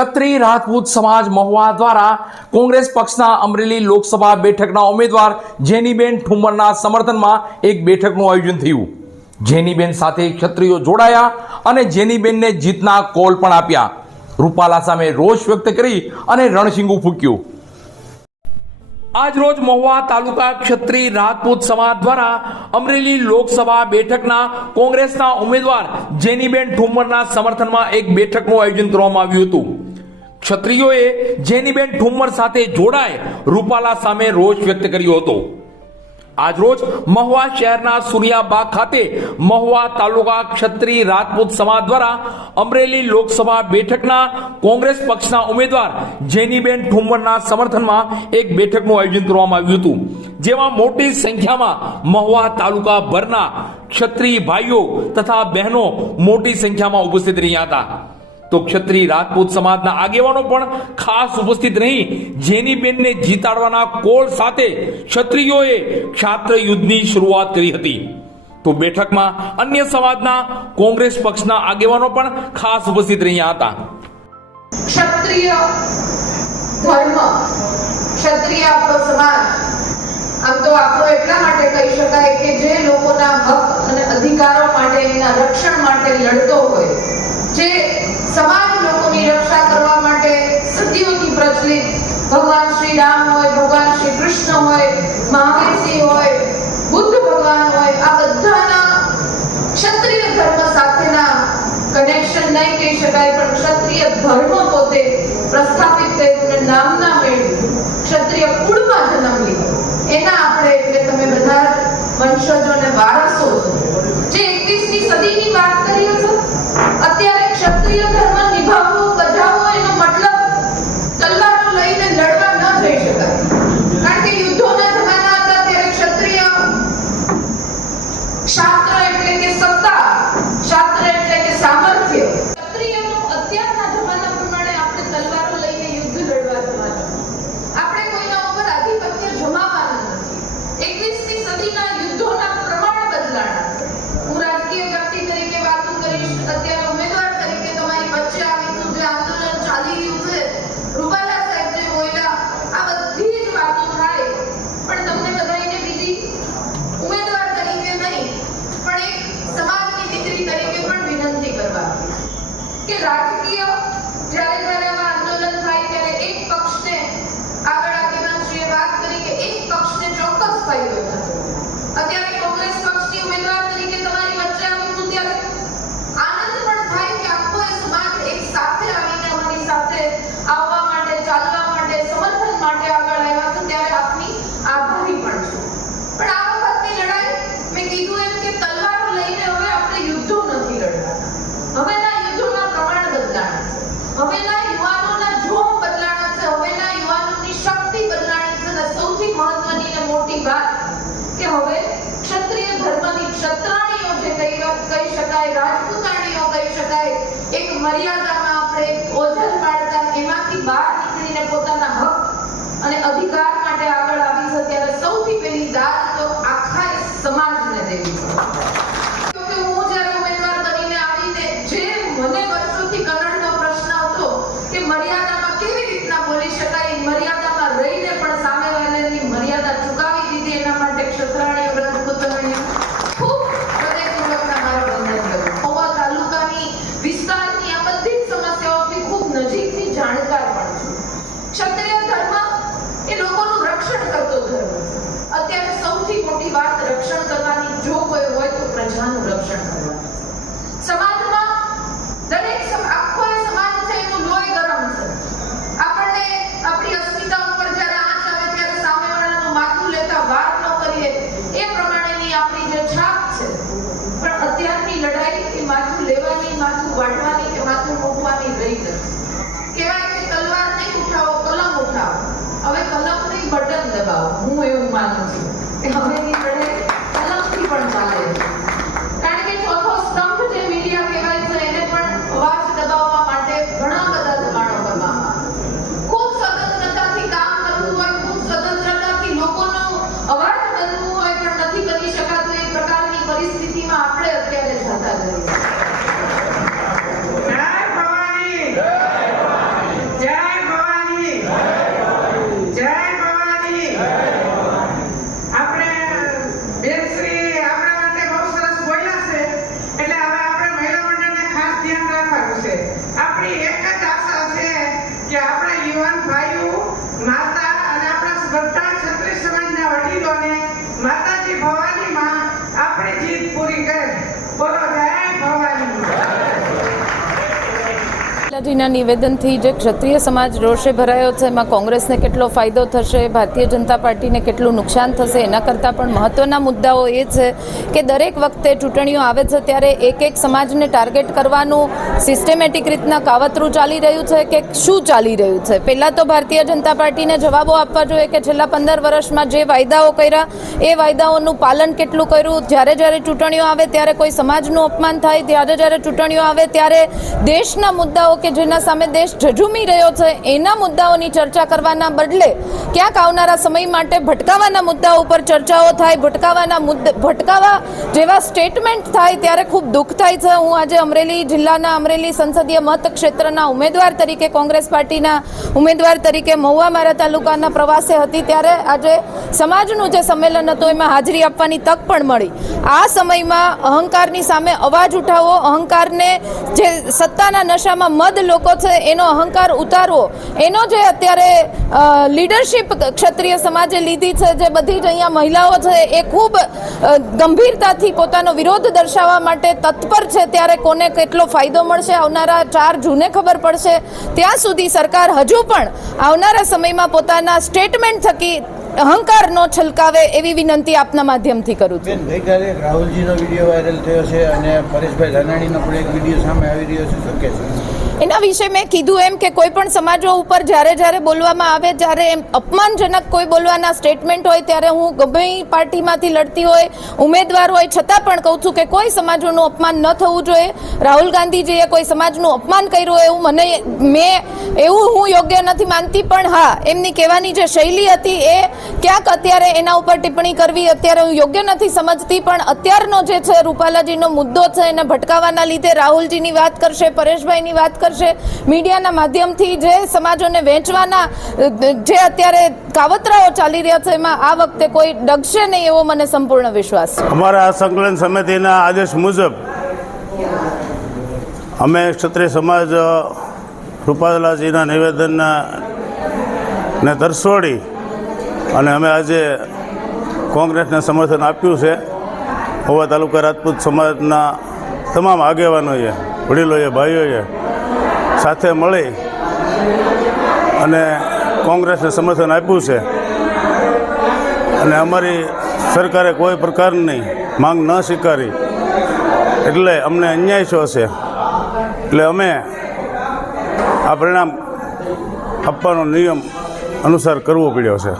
ક્ષત્રિય રાજપૂત સમાજ મહુવા દ્વારા કોંગ્રેસ પક્ષના અમરેલી લોકસભા બેઠકના ઉમેદવાર જેનીબેન ઠુમ્મરના સમર્થનમાં એક બેઠકનું આયોજન થયું। જેનીબેન સાથે ક્ષત્રિયો જોડાયા અને જેનીબેનને જીતના કોલ પણ આપ્યા। રૂપાલા સામે રોષ વ્યક્ત કરી અને રણશીંગું ફૂંક્યું। આજ રોજ મહુવા તાલુકા ક્ષત્રિય રાજપૂત સમાજ દ્વારા અમરેલી લોકસભા બેઠકના કોંગ્રેસના ઉમેદવાર જેનીબેન ઠુમ્મરના સમર્થનમાં એક બેઠકનું આયોજન કરવામાં આવ્યું હતું। ક્ષત્રિયોએ જેનીબેન ઠુમ્મર સાથે જોડાઈ રૂપાલા સામે રોષ વ્યક્ત કર્યો હતો। આજ રોજ મહુવા શહેરના સૂર્યાબાગ ખાતે મહુવા તાલુકા ક્ષત્રિય રાજપૂત સમાજ દ્વારા અમરેલી લોકસભા બેઠકના કોંગ્રેસ પક્ષના ઉમેદવાર જેનીબેન ઠુમ્મરના સમર્થનમાં એક બેઠકનું આયોજન કરવામાં આવ્યું હતું, જેમાં મોટી સંખ્યામાં મહુવા તાલુકા ભરના ક્ષત્રિય ભાઈઓ તથા બહેનો મોટી સંખ્યામાં ઉપસ્થિત રહ્યા હતા। તો ક્ષત્રિય રાજપૂત સમાજના આગેવાનો પણ ખાસ ઉપસ્થિત રહી જેનીબેનને જીતાડવાના કોલ સાથે ક્ષત્રિયોએ ક્ષાત્ર યુદ્ધની શરૂઆત કરી હતી। તો બેઠકમાં અન્ય સમાજના કોંગ્રેસ પક્ષના આગેવાનો પણ ખાસ ઉપસ્થિત રહ્યા હતા। ક્ષત્રિય ધર્મ, ક્ષત્રિય આપણો સમાજ આમ તો આપણો એટલા માટે કહી શકાય કે જે લોકોના હક અને અધિકારો માટે, એના રક્ષણ માટે લડતો હોય, જે સમાજ લોકોની રક્ષા કરવા માટે સદીઓથી પ્રચલિત ભગવાન શ્રી રામ હોય, ભગવાન શ્રી કૃષ્ણ હોય, મહાવીરસિંહ હોય, બુદ્ધ ભગવાન હોય, આ બધાના ક્ષત્રિય ધર્મ સાથેના કનેક્શન નહીં કહી શકાય પણ ક્ષત્રિય ધર્મ પોતે પ્રસ્થાપિત કર્યું, નામના મેળવ્યું, ક્ષત્રિય કુળમાં જન્મ લીધો, એના આપણે એટલે તમે બધા વંશજો અને વારસો છો। જે 21મી સદીની વાત કરીએ છો, અત્યારે ક્ષત્રિય ધર્મ નિભાવવો, બજાવવો એનો મતલબ તલવારો લઈને લડવા ન જઈ શકાય, કારણ કે યુદ્ધોના જમાના હતા ત્યારે ક્ષત્રિય શાસ્ત્ર એટલે કે સત્તા, શાસ્ત્ર એટલે કે સામર્થ્ય, ક્ષત્રિયનો અત્યારના જમાના પ્રમાણે આપણે તલવારો લઈને યુદ્ધ લડવા જવાનું, આપણે કોઈના ઉપર આધિપત્ય જમાવવાનું નથી। 21મી સદીના યુદ્ધોના પ્રમાણ બદલાણા છે। હું રાજકીય વ્યક્તિ તરીકે વાતો કરીશ, અત્યારે ઉમેદવાર તરીકે તમારી વચ્ચે આવીનું જે આંદોલન ચાલી રહ્યું છે, રૂપાલા સાહેબ જે બોલ્યા, આ બધી જ વાતો થાય, પણ તમને બધાને બીજી ઉમેદવાર તરીકે નહીં પણ એક સમાજની દીકરી તરીકે પણ વિનંતી કરવા કે રાજકીય જ્યારે આવા આંદોલન થાય ત્યારે એક પક્ષને આગળ આગેવાનશ્રીએ વાત કરી કે એક પક્ષને ચોક્કસ ફાયદો થતો। અત્યારે કોંગ્રેસ પક્ષની ઉમેદવાર તરીકે તમારી વચ્ચે આવીશું ત્યારે આનંદ પણ થાય કે આખો સમાજ એક સાથે આવીને અમારી સાથે આવવા માટે, ચાલવા માટે, સમર્થન માટે આગળ આવ્યા છે, ત્યારે આપની આભારી પણ છું। પણ આ વખતની લડાઈ મેં કીધું એમ કે તલવારો લઈને હવે આપણે યુદ્ધો નથી લડવાના, હવેના યુદ્ધોના પ્રમાણ બદલાણા છે, હવેના યુવાનોના જોમ બદલાણા છે, હવેના યુવાનોની શક્તિ બદલાણી છે, અને સૌથી મહત્વની અને મોટી વાત કે હવે ક્ષત્રિય ધર્મની ક્ષત્રાણીઓ જે કહી શકાય, રાજપૂતાણીઓ કહી શકાય, એક મર્યાદામાં આપણે ઓઝલ પાડતા એમાંથી બહાર નીકળીને પોતાના હક અને અધિકાર માટે આગળ આવી છે, ત્યારે સૌથી પહેલી દાદ તો આખા સમાજને દેવી છે। કે હું જ્યારે ઉમેદવાર બનીને આવીને જે મને વર્ષોથી કનડનો પ્રશ્ન હતો કે મર્યાદામાં કેવી રીતના બોલી શકાય, મર્યાદામાં રહીને પણ સામેવાળાની મર્યાદા ચૂકાવી દીધી, એના માટે ક્ષત્રાણીઓ, રાજપૂતાણીઓ ખૂબ હૃદયપૂર્વકના મારા વંદન કરું। મહુવા તાલુકાની વિસ્તારની આ બધી જ સમસ્યાઓથી ખૂબ નજીકથી જાણકાર પણ છું। ક્ષત્રિય ધર્મ એ લોકોનું રક્ષણ કરતો ધર્મ છે। અત્યારે સૌથી મોટી વાત રક્ષણ કરવાની જો કોઈ હોય તો પ્રજાનું રક્ષણ કરવાનું છે। સમાજમાં દરેક આખો સમાજ છે એનું લોહી ગરમ છે। આપણને આપણી અસ્મિતા ઉપર જ્યારે આંચ આવે ત્યારે સામેવાળાનું માથું લેતા વાર ન કરીએ, એ પ્રમાણેની આપણી જે છાપ છે। પણ અત્યારની લડાઈ એ માથું લેવાની, માથું વાટવાની કે માથું મૂકવાની રહી નથી। કહેવાય કે તલવાર નહીં ઉઠાવો, કલમ ઉઠાવો। હવે કલમ નહીં, બટન દબાવો। હું એવું માનું છું કે હવેની લડાઈ કલમથી પણ ચાલે છે, કારણ કે ચોથો સ્તંભ જે મીડિયા કહેવાય છે એને પણ અવાજ દબાવવા માટે ઘણા બધા દબાણો કરવામાં આવે છે। ખૂબ સ્વતંત્રતાથી કામ કરવું હોય, ખૂબ સ્વતંત્રતાથી લોકોનો અવાજ બનવું હોય, પણ નથી કરી શકાતું, એ પ્રકારની પરિસ્થિતિમાં આપણે અત્યારે જતા રહીએ છીએ। રૂપાલાજીના નિવેદનથી જે ક્ષત્રિય સમાજ રોષે ભરાયો છે એમાં કોંગ્રેસને કેટલો ફાયદો થશે, ભારતીય જનતા પાર્ટીને કેટલું નુકસાન થશે, એના કરતાં પણ મહત્ત્વના મુદ્દાઓ એ છે કે દરેક વખતે ચૂંટણીઓ આવે છે ત્યારે એક એક સમાજને ટાર્ગેટ કરવાનું સિસ્ટમેટિક રીતના કાવતરું ચાલી રહ્યું છે કે શું ચાલી રહ્યું છે. પહેલાં તો ભારતીય જનતા પાર્ટીને જવાબો આપવા જોઈએ કે છેલ્લા 15 વર્ષમાં જે વાયદાઓ કર્યા એ વાયદાઓનું પાલન કેટલું કર્યું. જ્યારે ચૂંટણીઓ આવે ત્યારે કોઈ સમાજનું અપમાન થાય, જ્યારે ચૂંટણીઓ આવે ત્યારે દેશના મુદ્દાઓ કે જેના સામે દેશ ઝઝૂમી રહ્યો છે એના મુદ્દાઓની ચર્ચા કરવાના બદલે ક્યાંક આવનારા સમય માટે ભટકાવાના મુદ્દાઓ ઉપર ચર્ચાઓ થાય, ભટકાવા જેવા સ્ટેટમેન્ટ થાય ત્યારે ખૂબ દુઃખ થાય છે. હું આજે અમરેલી જિલ્લાના અમરેલી સંસદીય મતક્ષેત્રના ઉમેદવાર તરીકે, કોંગ્રેસ પાર્ટીના ઉમેદવાર તરીકે મહુવા મારા તાલુકાના પ્રવાસે હતી ત્યારે આજે સમાજનું જે સંમેલન હતું એમાં હાજરી આપવાની તક પણ મળી. આ સમયમાં અહંકારની સામે અવાજ ઉઠાવવો, અહંકારને જે સત્તાના નશામાં મદ લોકો છે એનો અહંકાર ઉતારવો, એનો જે અત્યારે લીડરશિપ ક્ષત્રિય સમાજે લીધી છે, જે બધી જ અહીંયા મહિલાઓ છે એ ખૂબ ગંભીરતાથી પોતાનો વિરોધ દર્શાવવા માટે તત્પર છે, ત્યારે કોને કેટલો ફાયદો મળશે આવનારા 4 જૂને ખબર પડશે. ત્યાં સુધી સરકાર હજુ પણ આવનારા સમયમાં પોતાના સ્ટેટમેન્ટ થકી અહંકાર નો છલકાવે એવી વિનંતી આપના માધ્યમથી કરું છું. ગઈકાલે રાહુલજીનો વિડીયો વાયરલ થયો છે અને પરેશભાઈ ધાનાણીનો પણ એક વિડીયો સામે આવી રહ્યો છે, શું કહેશો? એના વિશે મેં કીધું એમ કે કોઈ પણ સમાજો ઉપર જ્યારે બોલવામાં આવે, જ્યારે એમ અપમાનજનક કોઈ બોલવાના સ્ટેટમેન્ટ હોય ત્યારે હું ગમે પાર્ટીમાંથી લડતી હોય, ઉમેદવાર હોય, છતાં પણ કહું છું કે કોઈ સમાજોનું અપમાન ન થવું જોઈએ. રાહુલ ગાંધીજીએ કોઈ સમાજનું અપમાન કર્યું એવું હું યોગ્ય નથી માનતી, પણ હા એમની કહેવાની જે શૈલી હતી એ ક્યાંક અત્યારે એના ઉપર ટિપ્પણી કરવી અત્યારે હું યોગ્ય નથી સમજતી. પણ અત્યારનો જે છે રૂપાલાજીનો મુદ્દો છે એને ભટકાવાના લીધે રાહુલજીની વાત કરશે, પરેશભાઈની વાત કરશે, મીડિયાના માધ્યમથી જે સમાજોને વહેંચવાના જે અત્યારે કાવતરાઓ ચાલી રહ્યા છે એમાં આ વખતે કોઈ ડગશે નહીં એવો મને સંપૂર્ણ વિશ્વાસ છે. અમારા સંકલન સમિતિના આદેશ મુજબ અમે ક્ષત્રિય સમાજ રૂપાલાજીના નિવેદનને તરસોડી અને અમે આજે કોંગ્રેસને સમર્થન આપ્યું છે. મહુવા તાલુકા રાજપૂત સમાજના તમામ આગેવાનોએ, વડીલોએ, ભાઈઓએ સાથે મળી અને કોંગ્રેસને સમર્થન આપ્યું છે. અને અમારી સરકારે કોઈ પ્રકારની માંગ ન સ્વીકારી એટલે અમને અન્યાય થયો છે, એટલે અમે આ પરિણામ આપવાનો નિયમ અનુસાર કરવો પડ્યો છે.